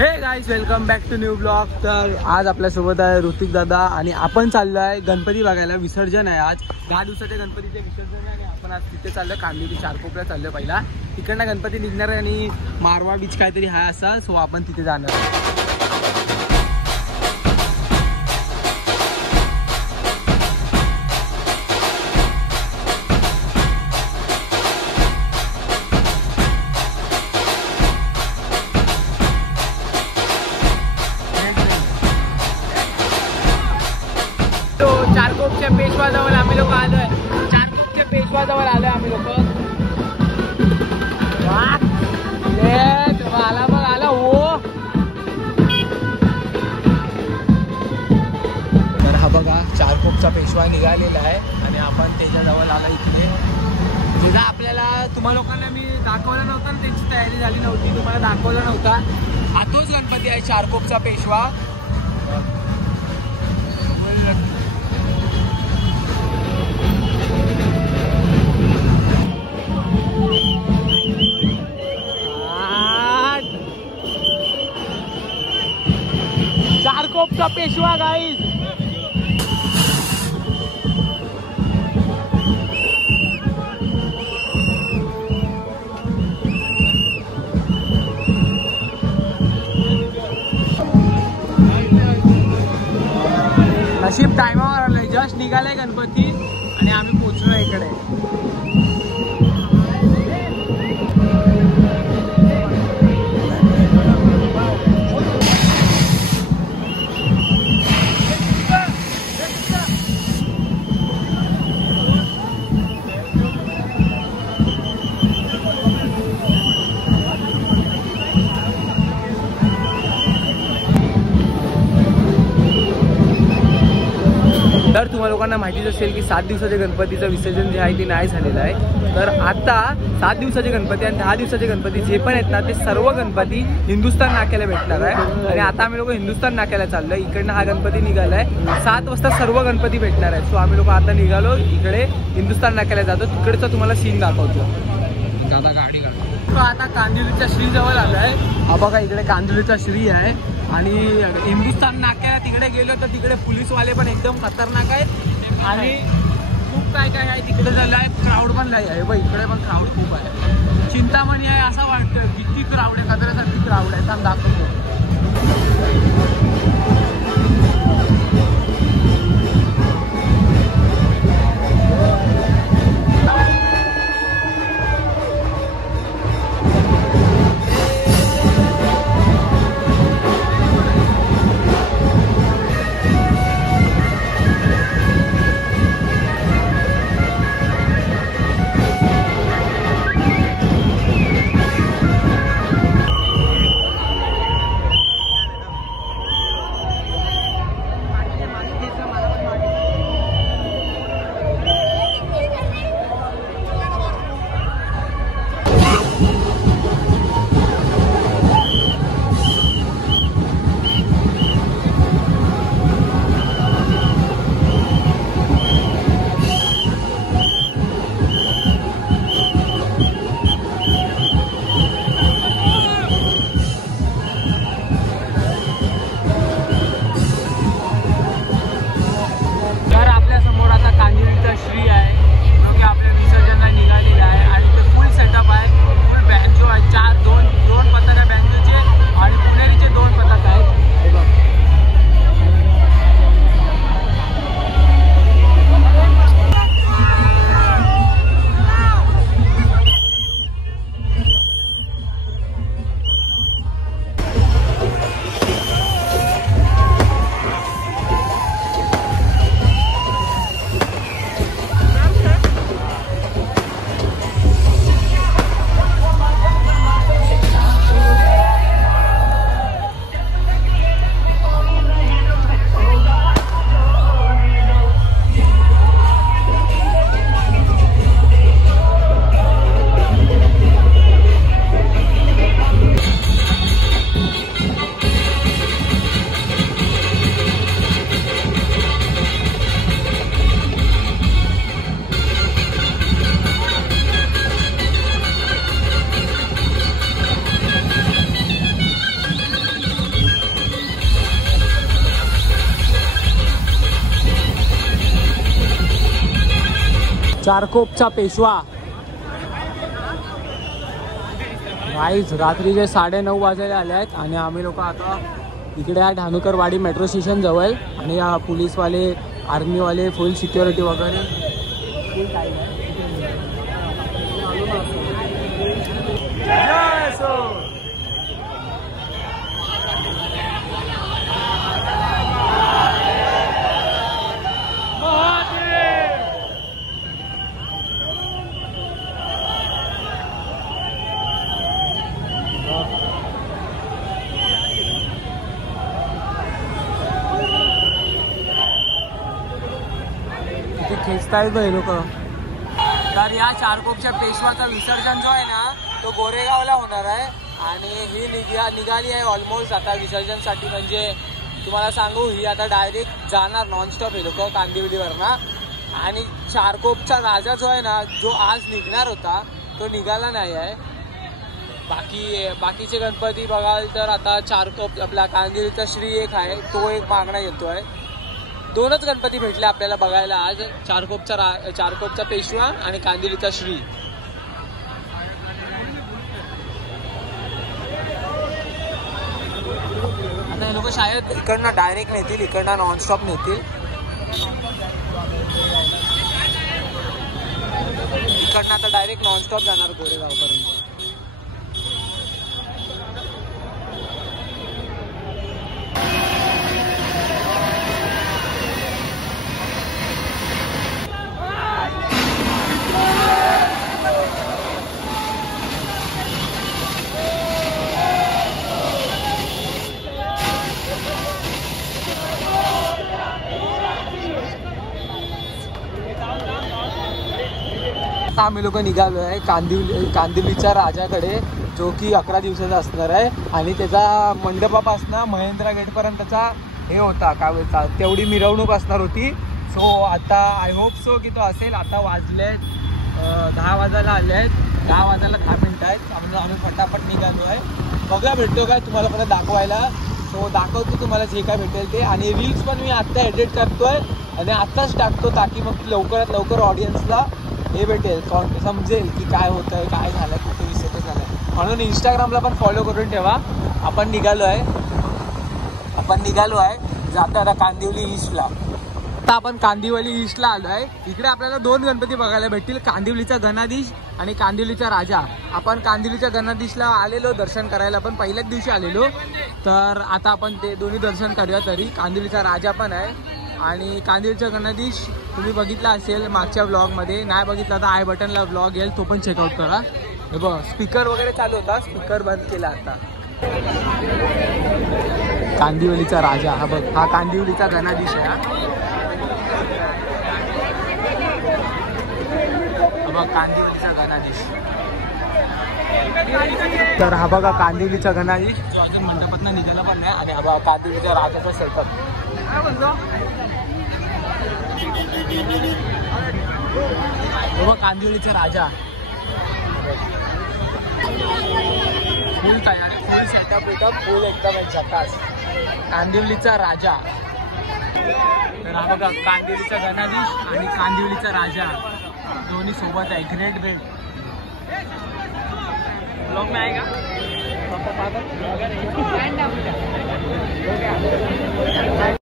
Hey guys, welcome back to new blog. तर आज आपल्यासोबत आहे ऋतिक दादा आणि आपण चाललो आहे गणपती बघायला। विसर्जन आहे आज, 10 दिवसाच्या गणपतीचे विसर्जन आहे आणि आपण आज तिथे चाललो कांदिवली चारकोपला चाललो। पहिला तिकडनं गणपती निघणार आहे आणि मारवा बीच काहीतरी हा असा, सो आपण तिथे जाणार आहे। चारकोपच्या पेशवाजवळ आम्ही लोक आलोय। चारकोपच्या पेशवाजवळ आलोय आम्ही लोक। आला बघ, आला हो। तर हा बघा चारकोपचा पेशवा निघालेला आहे आणि आपण त्याच्याजवळ आला इकडे। तिथं आपल्याला तुम्हा लोकांना मी दाखवलं नव्हतं ना, त्यांची तयारी झाली नव्हती, तुम्हाला दाखवलं नव्हता। हा तोच गणपती आहे चारकोपचा पेशवा। चारकोपचा पेशवा गाईज। नशीब टायमावर आलोय, जस्ट निघालाय गणपती आणि आम्ही पोहोचलो इकडे। तर तुम्हा लोकांना माहितीच असेल की 7 दिवसाच्या गणपतीचं विसर्जन जे आहे ते नाही झालेलं आहे। तर आता 7 दिवसाचे गणपती आणि 10 दिवसाचे गणपती जे पण आहेत ना, ते सर्व गणपती हिंदुस्थान नाक्याला भेटणार आहे। आणि आता आम्ही लोक हिंदुस्थान नाक्याला चाललोय। इकडनं हा गणपती निघालाय, 7 वाजता सर्व गणपती भेटणार आहेत। सो आम्ही लोक आता निघालो इकडे हिंदुस्थान नाक्याला जातो, तिकडचा तुम्हाला सीन दाखवतो। दादा गाडी काढतो। आता कांदिवलीच्या श्री जवळ आलोय। हा बघा इकडे कांदिवलीचा श्री आहे आणि हिंदुस्थान नाक्याला तिकडे गेलो तर तिकडे पोलीसवाले पण एकदम खतरनाक आहेत आणि खूप काय काय आहे तिकडे झालं आहे। क्राऊड पण नाही आहे, इकडे पण क्राऊड खूप आहे। चिंतामणी आहे असं वाटतं, किती क्राऊड आहे, कचऱ्यासारखी क्राऊड आहे। थांब दाखवतो। चारकोपचा पेशवा गाईज रात्रीचे 9:30 वाजायला आले आहेत आणि आम्ही लोक आता इकडे आहे धानुकरवाडी मेट्रो स्टेशन जवळ आणि या पोलीसवाले आर्मीवाले फुल सिक्युरिटी वगैरे खेचतायत हे लोक. तर या चारकोपच्या पेशवाचा विसर्जन जो आहे ना तो गोरेगावला होणार आहे आणि ही निघाली आहे ऑलमोस्ट आता विसर्जनसाठी. म्हणजे तुम्हाला सांगू ही आता डायरेक्ट जाणार नॉनस्टॉप हे लोक कांदिवलीवरना. आणि चारकोपचा राजा जो आहे ना जो आज निघणार होता तो निघाला नाही आहे. बाकीचे गणपती बघाल तर आता चारकोप आपला कांदिवलीचा श्री एक आहे तो एक मागणा येतोय. 2च गणपती भेटले आपल्याला बघायला आज, चारकोपचा पेशवा आणि कांदिवलीचा श्री. आता हे लोक शायद इकडनं डायरेक्ट नेतील, इकडनं नॉनस्टॉप नेतील. इकडनं आता डायरेक्ट नॉनस्टॉप जाणार गोरेगावपर्यंत. आम्ही लोक निघालो आहे कांदिवलीच्या राजाकडे जो की 11 दिवसाचा असणार आहे आणि त्याचा मंडपापासून महेंद्रा गेटपर्यंतचा हे होता काय बोलता तेवढी मिरवणूक असणार होती. सो आता आय होप सो की तो असेल. आता वाजले 10 वाजायला आले आहेत, 10 वाजायला 10 मिनिटं आहेत. आम्ही फटाफट निघालो आहे. बघा भेटतो काय तुम्हाला परत दाखवायला. सो दाखवतो तुम्हाला जे काय भेटेल ते. आणि रील्स पण मी आत्ता एडिट करतोय आणि आत्ताच टाकतो ताकी मग लवकरात लवकर ऑडियन्सला हे भेटेल समजेल की काय होतं आहे काय झालं कुठे विषय तर झालं आहे. म्हणून इंस्टाग्रामला पण फॉलो करून ठेवा. आपण निघालो आहे जातो आता कांदिवली ईस्टला. आता आपण कांदिवली ईस्टला आलो आहे. इकडे आपल्याला 2 गणपती बघायला भेटतील, कांदिवलीचा गणाधीश आणि कांदिवलीचा राजा. आपण कांदिवलीच्या गणाधीशला आलेलो दर्शन करायला, पण पहिल्याच दिवशी आलेलो. तर आता आपण ते दोन्ही दर्शन करूया. तरी कांदिवलीचा राजा पण आहे आणि कांदिवलीचा गणाधीश तुम्ही बघितला असेल मागच्या व्लॉगमध्ये. नाही बघितला तर आय बटनला व्लॉग येईल, तो पण चेकआउट करा. हे बघ स्पीकर वगैरे चालू होता, स्पीकर बंद केला आता. कांदिवलीचा राजा हा बघ, हा कांदिवलीचा गणाधीश आहे. हा बघ कांदिवलीचा गणाधीश. तर हा बघा कांदिवलीचा गणाधीश जो अजून मंडपातनं निघाला पण नाही. आणि हा बघा कांदिवलीच्या राजाचा सेटअप. कांदिवलीचा राजा फुल तयारी, फुल सेटअप फुल एकदम झकास. कांदिवलीचा राजा. तर हा बघा कांदिवलीचा गणाधीश आणि कांदिवलीचा राजा दोन्ही सोबत आहे. ग्रेट बेल ब्लॉग में आएगा.